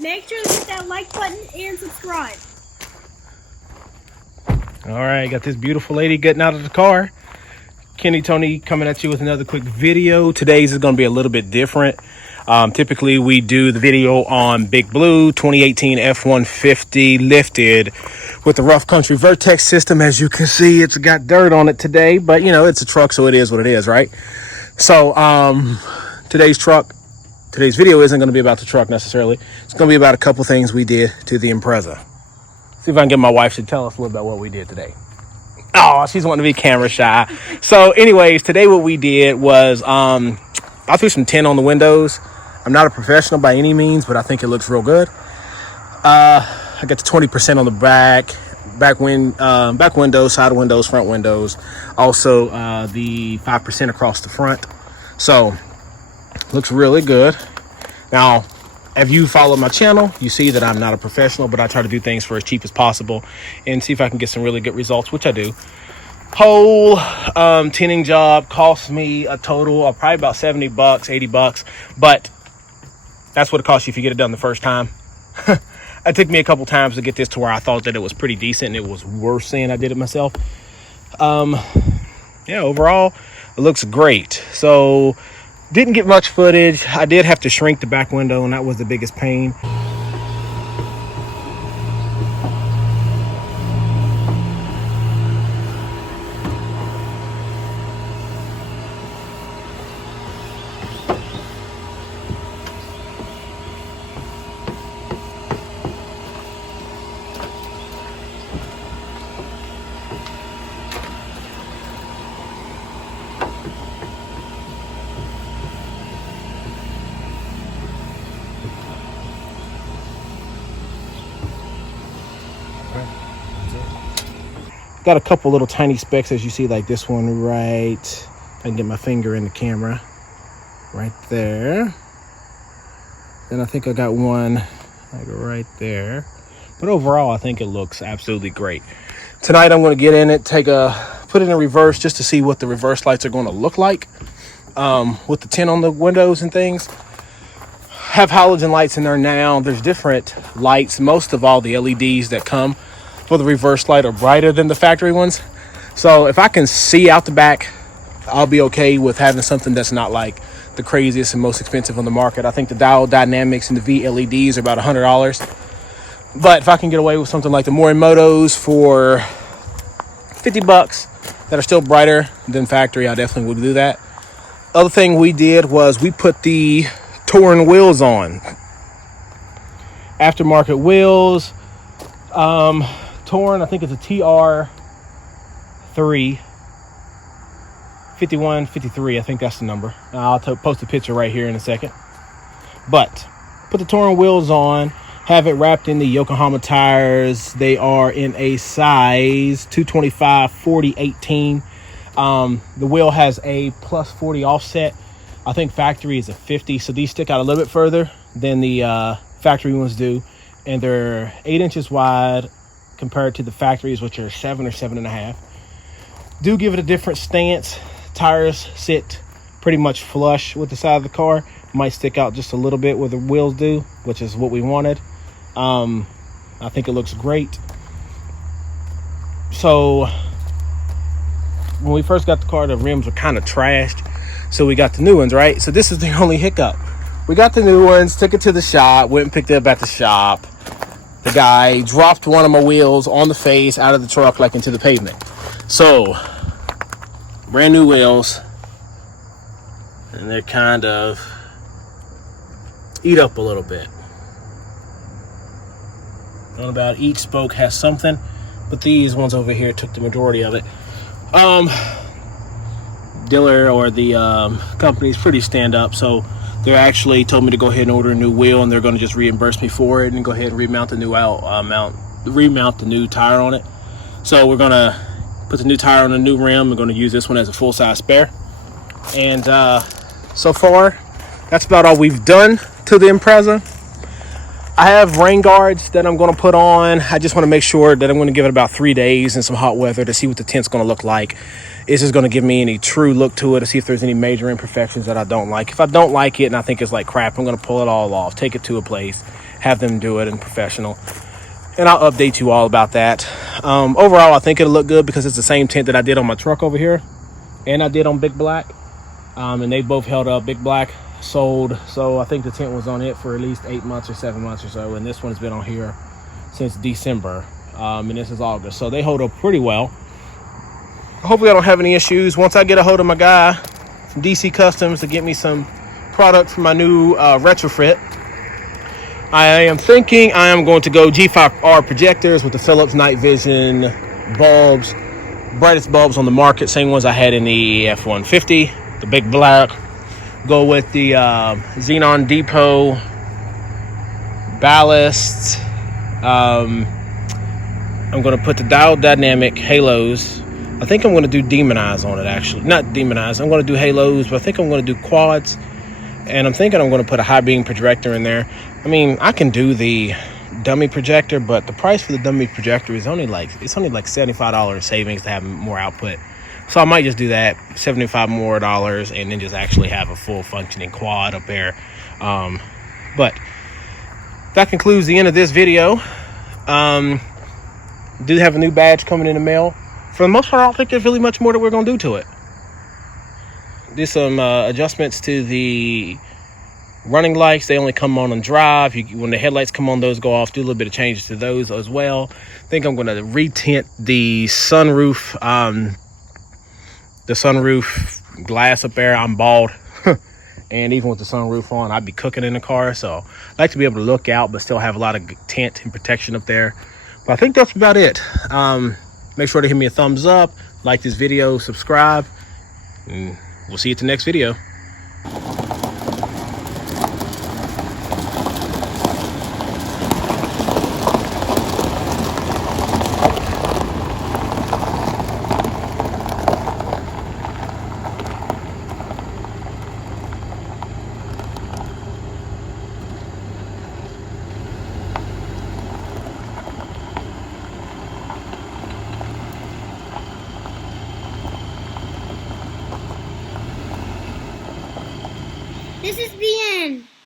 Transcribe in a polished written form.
Make sure to hit that like button and subscribe. All right, got this beautiful lady getting out of the car. Kenny Tony coming at you with another quick video. Today's is going to be a little bit different. Typically, we do the video on Big Blue 2018 F-150 lifted with the rough country Vertex system. As you can see, it's got dirt on it today, but you know, it's a truck, so it is what it is, right? So today's video isn't going to be about the truck necessarily. It's going to be about a couple things we did to the Impreza. See if I can get my wife to tell us a little about what we did today. Oh, she's wanting to be camera shy. So anyways, today what we did was I threw some tint on the windows. I'm not a professional by any means, but I think it looks real good. I got the 20% on the back windows, side windows, front windows. Also the 5% across the front. So looks really good. Now, if you follow my channel, you see that I'm not a professional, but I try to do things for as cheap as possible and see if I can get some really good results, which I do. Whole tinting job cost me a total of probably about 70 bucks, 80 bucks, but that's what it costs you if you get it done the first time. It took me a couple times to get this to where I thought that it was pretty decent, and it was worse saying I did it myself. Yeah, overall it looks great. So didn't get much footage. I did have to shrink the back window, and that was the biggest pain. Got a couple little tiny specks, as you see, like this one right. I can get my finger in the camera right there. Then I think I got one like right there. But overall, I think it looks absolutely great. Tonight, I'm going to get in it, put it in reverse just to see what the reverse lights are going to look like with the tint on the windows and things. Have halogen lights in there now. There's different lights. Most of all, the LEDs that come for the reverse light are brighter than the factory ones. So if I can see out the back, I'll be okay with having something that's not like the craziest and most expensive on the market. I think the dial dynamics and the V LEDs are about $100. But if I can get away with something like the Morimotos for 50 bucks that are still brighter than factory, I definitely would do that. Other thing we did was we put the Torn wheels on. Aftermarket wheels. Torn, I think it's a TR3 51 53, I think that's the number. I'll post a picture right here in a second. But put the Torn wheels on, have it wrapped in the Yokohama tires. They are in a size 225 40 18. The wheel has a plus 40 offset. I think factory is a 50, so these stick out a little bit further than the factory ones do, and they're 8 inches wide compared to the factories, which are 7 or 7.5. Do give it a different stance. Tires sit pretty much flush with the side of the car. Might stick out just a little bit where the wheels do, which is what we wanted. I think it looks great. So when we first got the car, the rims were kind of trashed, so we got the new ones, right? So this is the only hiccup. We got the new ones, took it to the shop, went and picked it up at the shop. The guy dropped one of my wheels on the face out of the truck, like into the pavement. So, brand new wheels, and they're kind of eat up a little bit. On about each spoke has something, but these ones over here took the majority of it. Dealer or the company's pretty stand up, so they actually told me to go ahead and order a new wheel, and they're going to just reimburse me for it and go ahead and remount the new remount the new tire on it. So we're going to put the new tire on the new rim. We're going to use this one as a full-size spare. And so far, that's about all we've done to the Impreza. I have rain guards that I'm going to put on. I just want to make sure that I'm going to give it about 3 days in some hot weather to see what the tint's going to look like. Is this going to give me any true look to it, to see if there's any major imperfections that I don't like. If I don't like it and I think it's like crap, I'm going to pull it all off, take it to a place, have them do it and professional. And I'll update you all about that. Overall, I think it'll look good because it's the same tint that I did on my truck over here and I did on Big Black. And they both held up. Big Black sold, so I think the tint was on it for at least 8 months or 7 months or so, and this one's been on here since December, and this is August, so they hold up pretty well. Hopefully I don't have any issues. Once I get a hold of my guy from DC Customs to get me some product for my new retrofit, I am thinking I am going to go G5R projectors with the Philips night vision bulbs, brightest bulbs on the market, same ones I had in the F-150, the Big Black. Go with the Xenon Depot ballast. I'm going to put the dial dynamic halos. I think I'm going to do demonize on it, actually. Not demonize. I'm going to do halos, but I think I'm going to do quads. And I'm thinking I'm going to put a high beam projector in there. I mean, I can do the dummy projector, but the price for the dummy projector is only like $75 savings to have more output. So I might just do that, $75 more, and then just actually have a full functioning quad up there. But that concludes the end of this video. Do have a new badge coming in the mail. For the most part, I don't think there's really much more that we're going to do to it. Do some adjustments to the running lights. They only come on drive. When the headlights come on, those go off. Do a little bit of changes to those as well. I think I'm going to retint the sunroof. The sunroof glass up there. I'm bald. And even with the sunroof on, I'd be cooking in the car. So I like to be able to look out, but still have a lot of tint and protection up there. But I think that's about it. Make sure to give me a thumbs up, like this video, subscribe, and we'll see you at the next video. This is the end.